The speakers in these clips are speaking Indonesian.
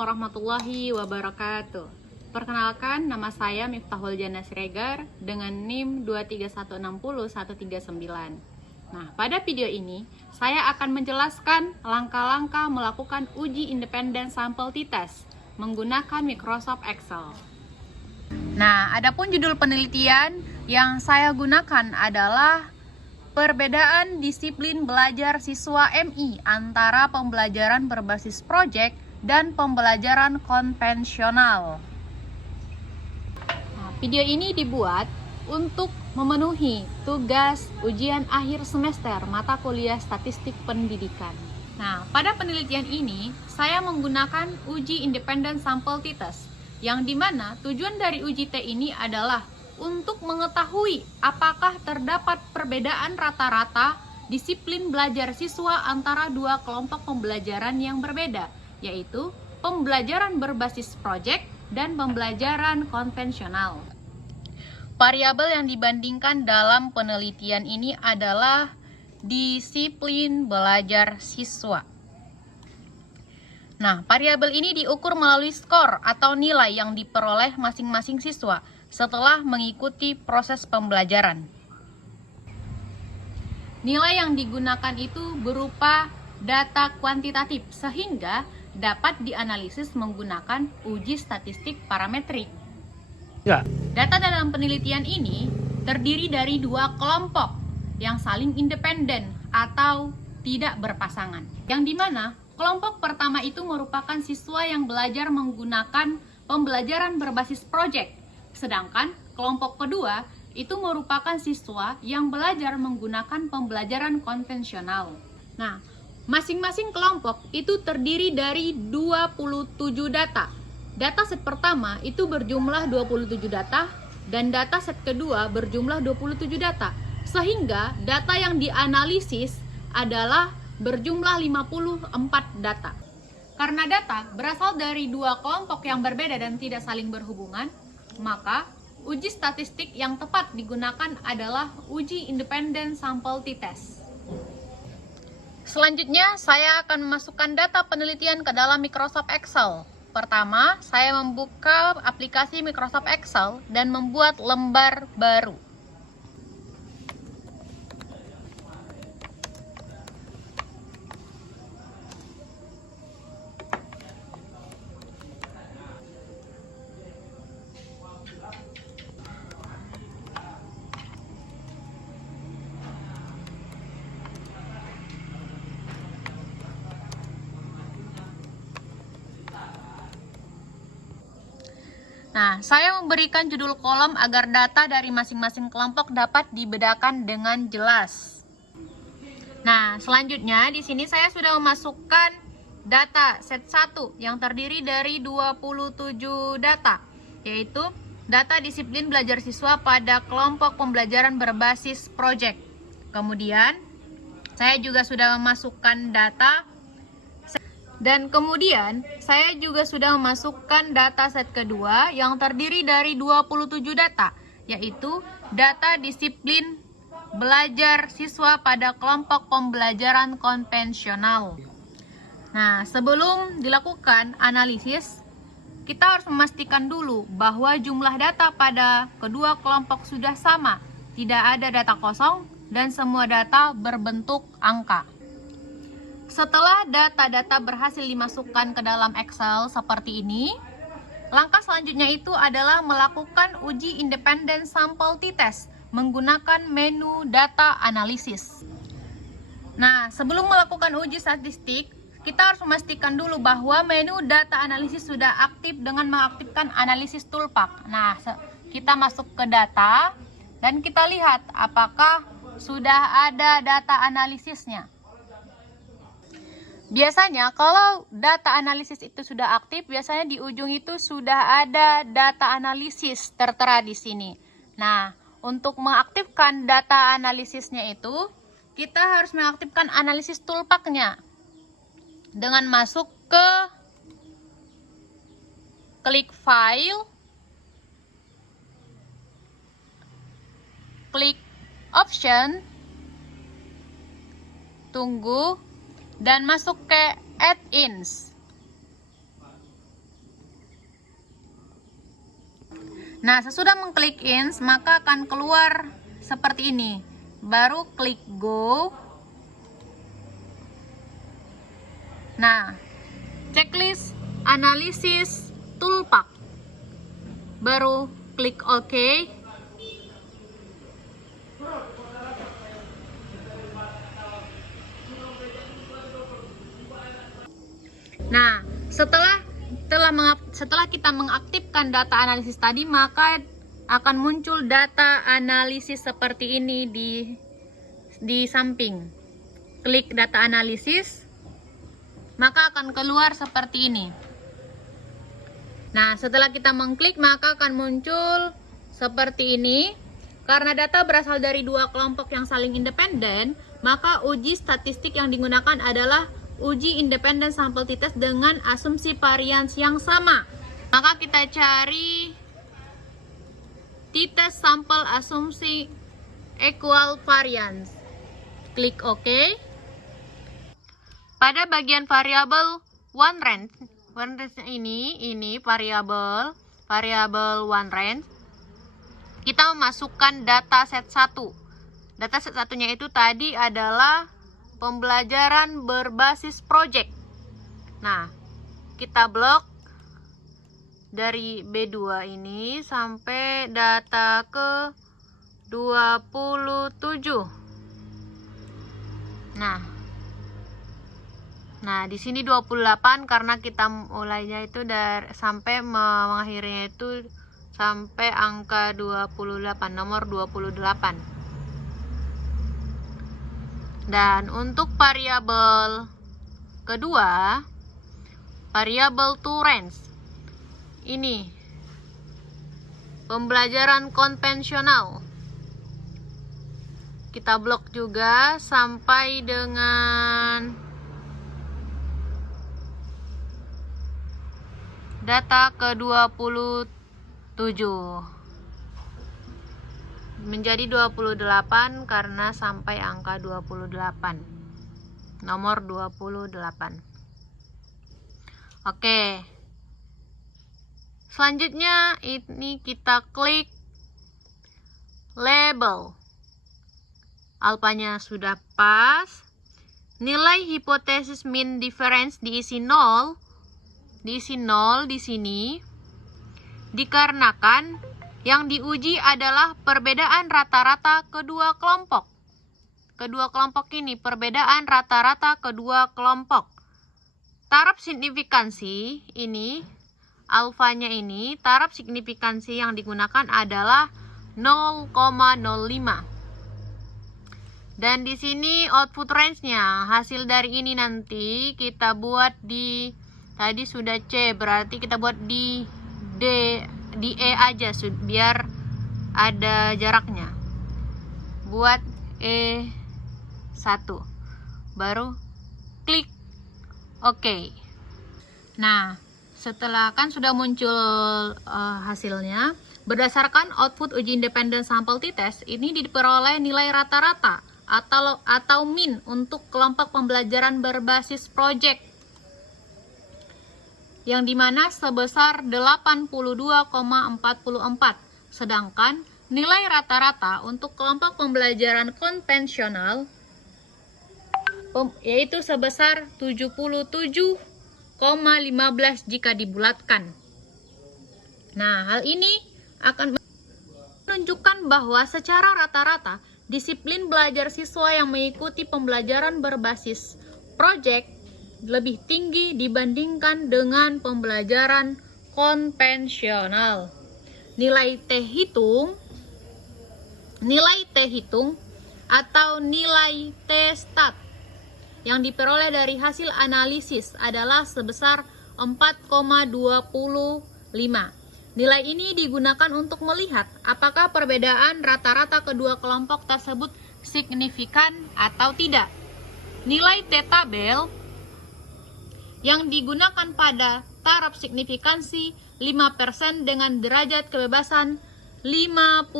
warahmatullahi wabarakatuh. Perkenalkan, nama saya Miftahul Jana Siregar dengan NIM 23160-139. Nah, pada video ini saya akan menjelaskan langkah-langkah melakukan uji independen sampel t-test menggunakan Microsoft Excel. Nah, adapun judul penelitian yang saya gunakan adalah perbedaan disiplin belajar siswa MI antara pembelajaran berbasis proyek dan pembelajaran konvensional. Nah, video ini dibuat untuk memenuhi tugas ujian akhir semester mata kuliah statistik pendidikan. Nah, pada penelitian ini saya menggunakan uji independen sampel t-test, yang dimana tujuan dari uji T ini adalah untuk mengetahui apakah terdapat perbedaan rata-rata disiplin belajar siswa antara dua kelompok pembelajaran yang berbeda, yaitu pembelajaran berbasis proyek dan pembelajaran konvensional. Variabel yang dibandingkan dalam penelitian ini adalah disiplin belajar siswa. Nah, variabel ini diukur melalui skor atau nilai yang diperoleh masing-masing siswa setelah mengikuti proses pembelajaran. Nilai yang digunakan itu berupa data kuantitatif sehingga dapat dianalisis menggunakan uji statistik parametrik. Data dalam penelitian ini terdiri dari dua kelompok yang saling independen atau tidak berpasangan. Yang dimana kelompok pertama itu merupakan siswa yang belajar menggunakan pembelajaran berbasis proyek. Sedangkan kelompok kedua itu merupakan siswa yang belajar menggunakan pembelajaran konvensional. Nah, masing-masing kelompok itu terdiri dari 27 data. Data set pertama itu berjumlah 27 data dan data set kedua berjumlah 27 data. Sehingga data yang dianalisis adalah berjumlah 54 data. Karena data berasal dari dua kelompok yang berbeda dan tidak saling berhubungan, maka uji statistik yang tepat digunakan adalah uji independen sampel t-test. Selanjutnya, saya akan memasukkan data penelitian ke dalam Microsoft Excel. Pertama, saya membuka aplikasi Microsoft Excel dan membuat lembar baru. Nah, saya memberikan judul kolom agar data dari masing-masing kelompok dapat dibedakan dengan jelas. Nah, selanjutnya di sini saya sudah memasukkan data set 1 yang terdiri dari 27 data, yaitu data disiplin belajar siswa pada kelompok pembelajaran berbasis proyek. Kemudian, saya juga sudah memasukkan data dan kemudian saya juga sudah memasukkan data set kedua yang terdiri dari 27 data, yaitu data disiplin belajar siswa pada kelompok pembelajaran konvensional. Nah, sebelum dilakukan analisis, kita harus memastikan dulu bahwa jumlah data pada kedua kelompok sudah sama, tidak ada data kosong dan semua data berbentuk angka. Setelah data-data berhasil dimasukkan ke dalam Excel seperti ini, langkah selanjutnya itu adalah melakukan uji independen sampel t-test menggunakan menu data analisis. Nah, sebelum melakukan uji statistik, kita harus memastikan dulu bahwa menu data analisis sudah aktif dengan mengaktifkan analisis toolpath. Nah, kita masuk ke data dan kita lihat apakah sudah ada data analisisnya. Biasanya kalau data analisis itu sudah aktif, biasanya di ujung itu sudah ada data analisis tertera di sini. Nah, untuk mengaktifkan data analisisnya itu, kita harus mengaktifkan analisis toolpath-nya dengan masuk ke klik file, klik option, tunggu, dan masuk ke add-ins. Nah, sesudah mengklik ins, maka akan keluar seperti ini. Baru klik go. Nah, checklist analisis toolpath. Baru klik OK. Nah, setelah kita mengaktifkan data analisis tadi, maka akan muncul data analisis seperti ini di samping. Klik data analisis, maka akan keluar seperti ini. Nah, setelah kita mengklik, maka akan muncul seperti ini. Karena data berasal dari dua kelompok yang saling independen, maka uji statistik yang digunakan adalah uji independen sampel t-test dengan asumsi varians yang sama. Maka kita cari t-test sampel asumsi equal variance. Klik OK. Pada bagian variabel one range ini variabel one range, kita memasukkan data set 1. Data set satunya itu tadi adalah pembelajaran berbasis project. Nah, kita blok dari B2 ini sampai data ke 27. Nah, di sini 28 karena kita mulainya itu sampai mengakhirinya itu sampai angka 28, nomor 28. Dan untuk variabel kedua, variabel to range, ini pembelajaran konvensional. Kita blok juga sampai dengan data ke 27 menjadi 28 karena sampai angka 28, nomor 28. Oke, selanjutnya ini kita klik label. Alfanya sudah pas, nilai hipotesis mean difference diisi 0 di sini, dikarenakan yang diuji adalah perbedaan rata-rata kedua kelompok. Kedua kelompok ini, perbedaan rata-rata kedua kelompok. Taraf signifikansi ini, alfanya ini, taraf signifikansi yang digunakan adalah 0,05. Dan di sini output range-nya, hasil dari ini nanti kita buat tadi sudah C, berarti kita buat di E aja biar ada jaraknya. Buat E1. Baru klik OK. Nah, setelah kan sudah muncul hasilnya, berdasarkan output uji independen sampel t-test, ini diperoleh nilai rata-rata atau min untuk kelompok pembelajaran berbasis project, yang dimana sebesar 82,44, sedangkan nilai rata-rata untuk kelompok pembelajaran konvensional yaitu sebesar 77,15 jika dibulatkan. Nah, hal ini akan menunjukkan bahwa secara rata-rata disiplin belajar siswa yang mengikuti pembelajaran berbasis project lebih tinggi dibandingkan dengan pembelajaran konvensional. Nilai T hitung atau nilai T stat yang diperoleh dari hasil analisis adalah sebesar 4,25. Nilai ini digunakan untuk melihat apakah perbedaan rata-rata kedua kelompok tersebut signifikan atau tidak. Nilai T tabel yang digunakan pada taraf signifikansi 5% dengan derajat kebebasan 52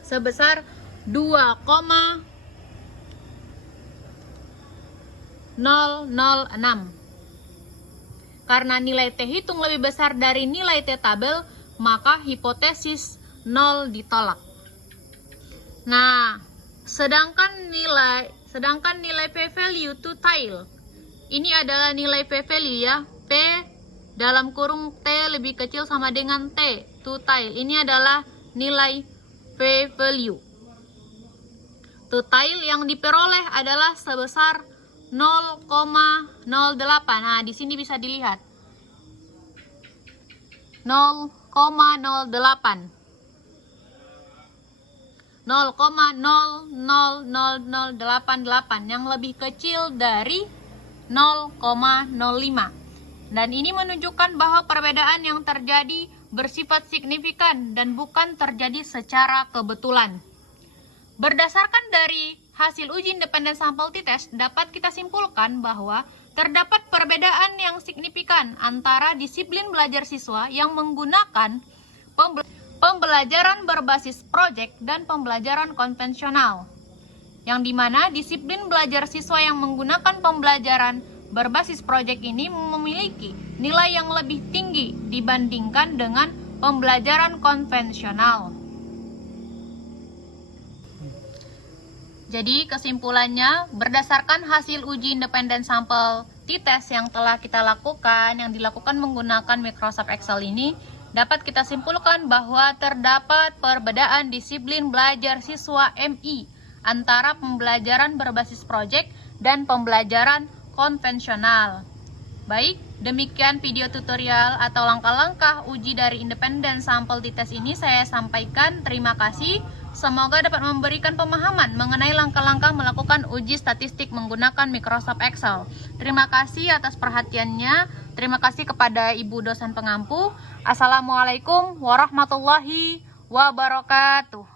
sebesar 2,006. Karena nilai T hitung lebih besar dari nilai T tabel, maka hipotesis 0 ditolak. Nah, sedangkan nilai p-value to tile, ini adalah nilai p-value ya, p dalam kurung T lebih kecil sama dengan T to tile. Ini adalah nilai p-value to tile yang diperoleh adalah sebesar 0,08. Nah, di sini bisa dilihat 0,08. 0,000088 yang lebih kecil dari 0,05. Dan ini menunjukkan bahwa perbedaan yang terjadi bersifat signifikan dan bukan terjadi secara kebetulan. Berdasarkan dari hasil uji independen sampel t-test, dapat kita simpulkan bahwa terdapat perbedaan yang signifikan antara disiplin belajar siswa yang menggunakan pembelajaran berbasis proyek dan pembelajaran konvensional, yang dimana disiplin belajar siswa yang menggunakan pembelajaran berbasis proyek ini memiliki nilai yang lebih tinggi dibandingkan dengan pembelajaran konvensional. Jadi kesimpulannya, berdasarkan hasil uji independen sampel t-test yang telah kita lakukan, yang dilakukan menggunakan Microsoft Excel ini, dapat kita simpulkan bahwa terdapat perbedaan disiplin belajar siswa MI antara pembelajaran berbasis proyek dan pembelajaran konvensional. Baik, demikian video tutorial atau langkah-langkah uji dari independen sampel t-test ini saya sampaikan. Terima kasih. Semoga dapat memberikan pemahaman mengenai langkah-langkah melakukan uji statistik menggunakan Microsoft Excel. Terima kasih atas perhatiannya. Terima kasih kepada Ibu dosen pengampu. Assalamualaikum warahmatullahi wabarakatuh.